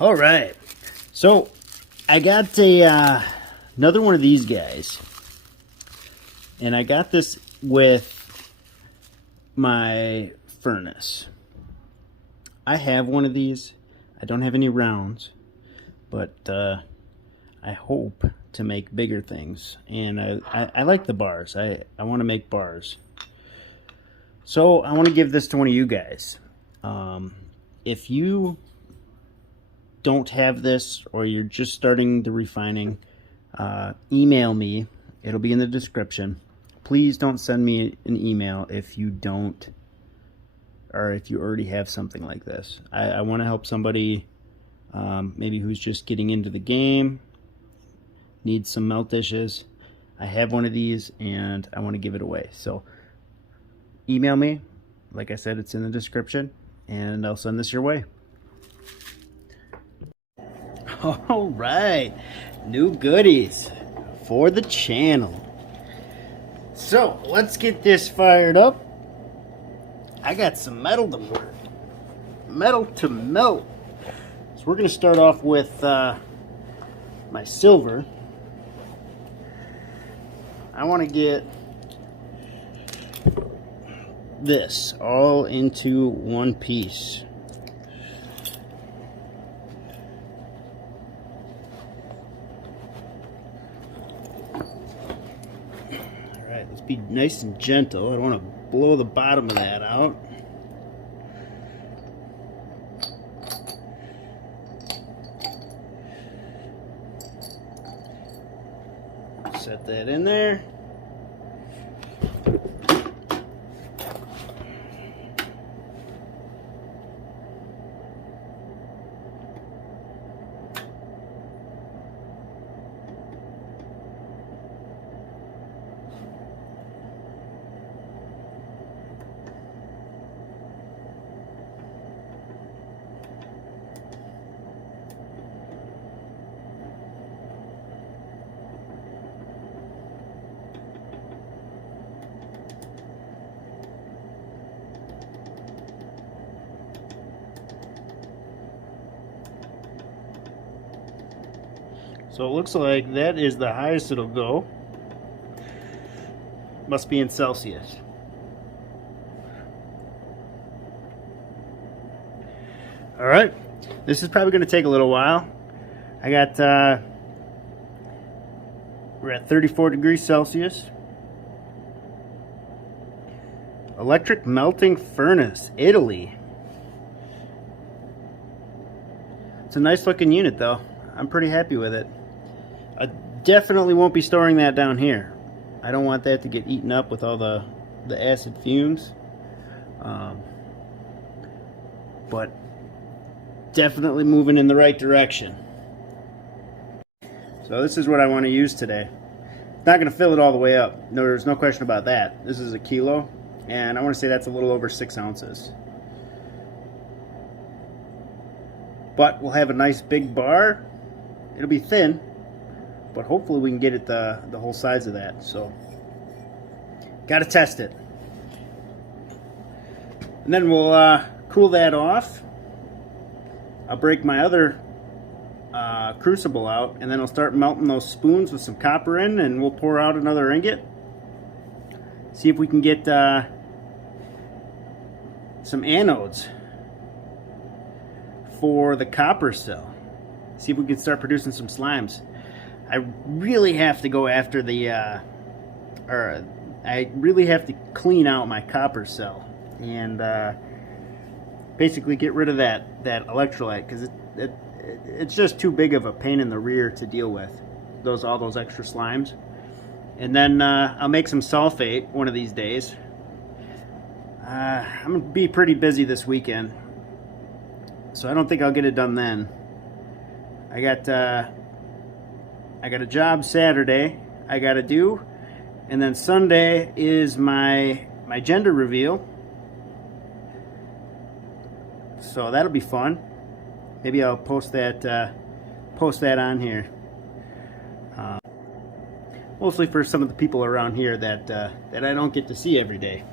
All right, so I got another one of these guys, and I got this with my furnace. I have one of these. I don't have any rounds, but I hope to make bigger things, and I like the bars. I want to make bars, so I want to give this to one of you guys. If you don't have this, or you're just starting the refining, email me. It'll be in the description. Please don't send me an email if you don't, or if you already have something like this. I want to help somebody maybe who's just getting into the game, needs some melt dishes. I have one of these and I want to give it away. So email me. Like I said, it's in the description, and I'll send this your way. All right, new goodies for the channel. So let's get this fired up. I got some metal to work, metal to melt. So we're gonna start off with my silver. I want to get this all into one piece. Let's be nice and gentle. I don't want to blow the bottom of that out. Set that in there. So it looks like that is the highest it'll go. Must be in Celsius. All right, this is probably going to take a little while. I got we're at 34 degrees Celsius. Electric melting furnace, Italy. It's a nice looking unit though. I'm pretty happy with it. I definitely won't be storing that down here. I don't want that to get eaten up with all the acid fumes. But definitely moving in the right direction. So this is what I want to use today. Not going to fill it all the way up. No, there's no question about that. This is a kilo, and I want to say that's a little over 6 ounces. But we'll have a nice big bar. It'll be thin, but hopefully we can get it the whole size of that. So, got to test it. And then we'll cool that off. I'll break my other crucible out, and then I'll start melting those spoons with some copper in, and we'll pour out another ingot. See if we can get some anodes for the copper cell. See if we can start producing some slimes. I really have to go after the, I really have to clean out my copper cell and basically get rid of that electrolyte, because it's just too big of a pain in the rear to deal with. All those extra slimes. And then I'll make some sulfate one of these days. I'm gonna be pretty busy this weekend, so I don't think I'll get it done then. I got a job Saturday I gotta do, and then Sunday is my gender reveal, so that'll be fun. Maybe I'll post that on here, mostly for some of the people around here that I don't get to see every day.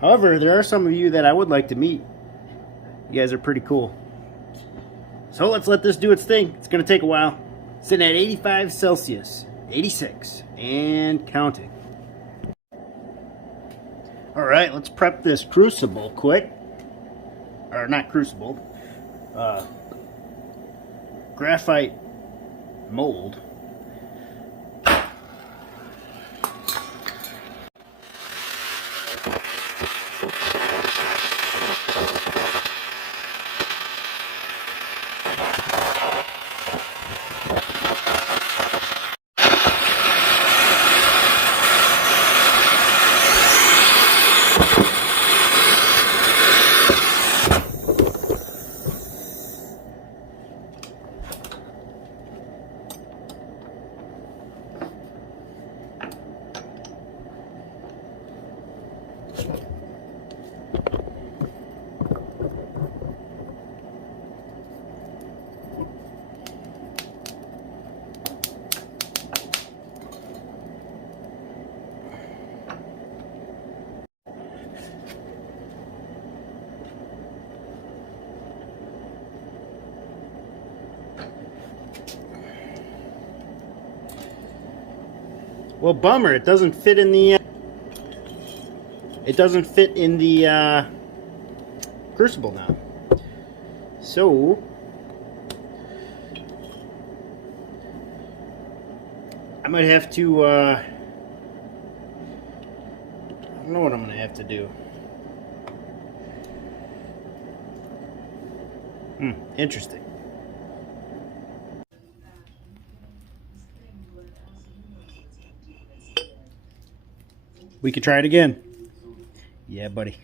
However, there are some of you that I would like to meet. You guys are pretty cool. So let's let this do its thing. It's going to take a while. Sitting at 85 Celsius, 86, and counting. Alright, let's prep this crucible quick. Or not crucible. Graphite mold. Well, bummer, it doesn't fit in the crucible now. So I might have to I don't know what I'm gonna have to do. Interesting. We could try it again. Yeah, buddy.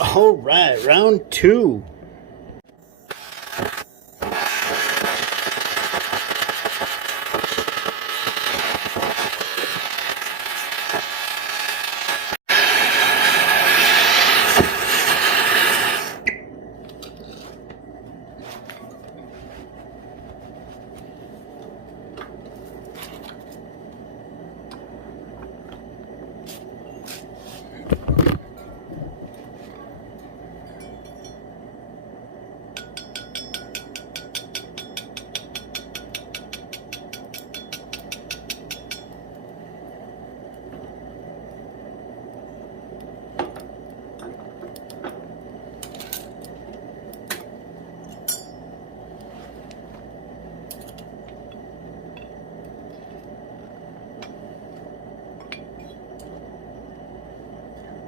All right, round 2.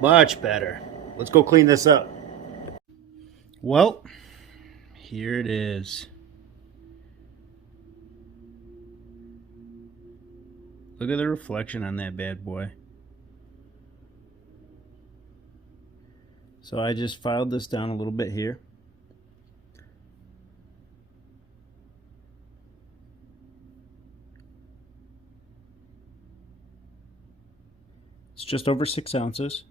Much better. Let's go clean this up. Well, here it is. Look at the reflection on that bad boy. So I just filed this down a little bit here. It's just over 6 ounces.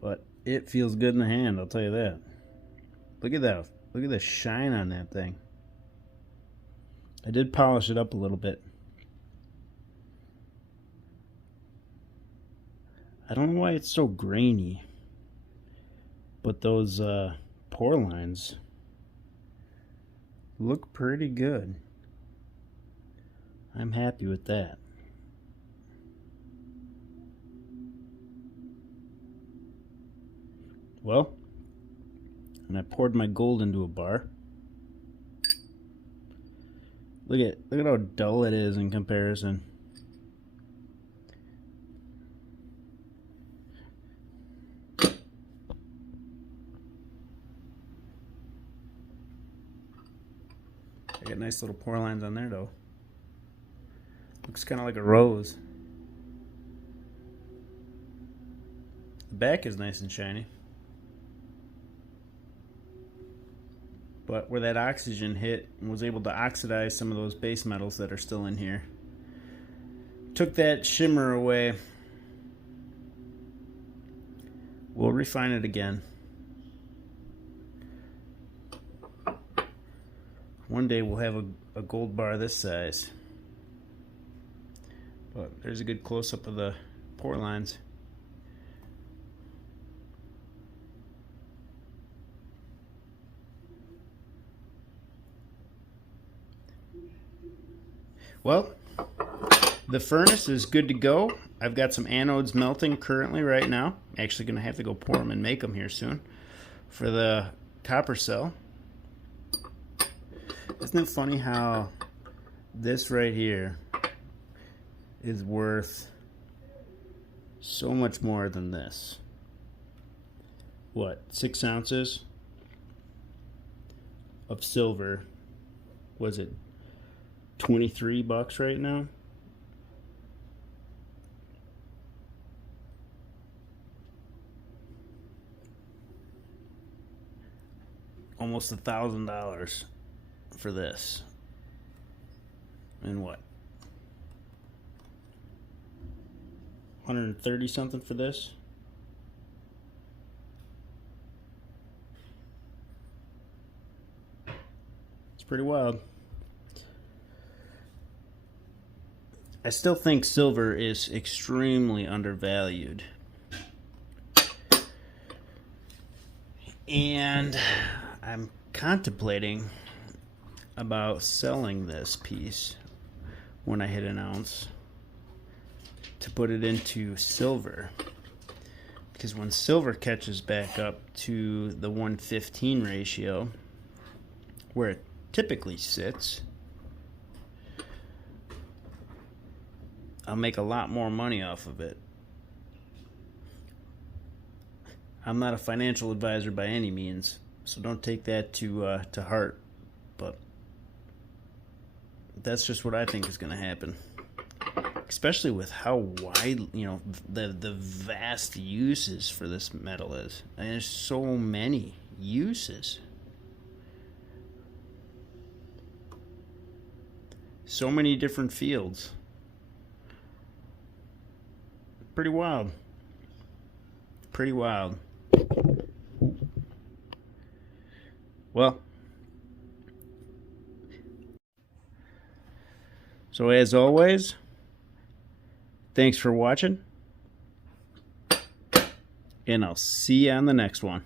But it feels good in the hand, I'll tell you that. Look at that. Look at the shine on that thing. I did polish it up a little bit. I don't know why it's so grainy. But those pore lines look pretty good. I'm happy with that. Well, and I poured my gold into a bar. Look at how dull it is in comparison. I got nice little pore lines on there though. Looks kind of like a rose. The back is nice and shiny. But where that oxygen hit and was able to oxidize some of those base metals that are still in here, took that shimmer away. We'll refine it again. One day we'll have a gold bar this size. But there's a good close-up of the pore lines. Well, the furnace is good to go. I've got some anodes melting currently right now. Actually going to have to go pour them and make them here soon for the copper cell. Isn't it funny how this right here is worth so much more than this? What, 6 ounces of silver? Was it $23 right now? Almost $1,000 for this. And what, 130 something for this? It's pretty wild. I still think silver is extremely undervalued. And I'm contemplating about selling this piece when I hit an ounce to put it into silver, because when silver catches back up to the 1:15 ratio where it typically sits, I'll make a lot more money off of it. I'm not a financial advisor by any means, so don't take that to heart, but that's just what I think is going to happen. Especially with how wide, the vast uses for this metal is. I mean, there's so many uses. So many different fields. Pretty wild. Pretty wild. Well, so as always, thanks for watching, and I'll see you on the next one.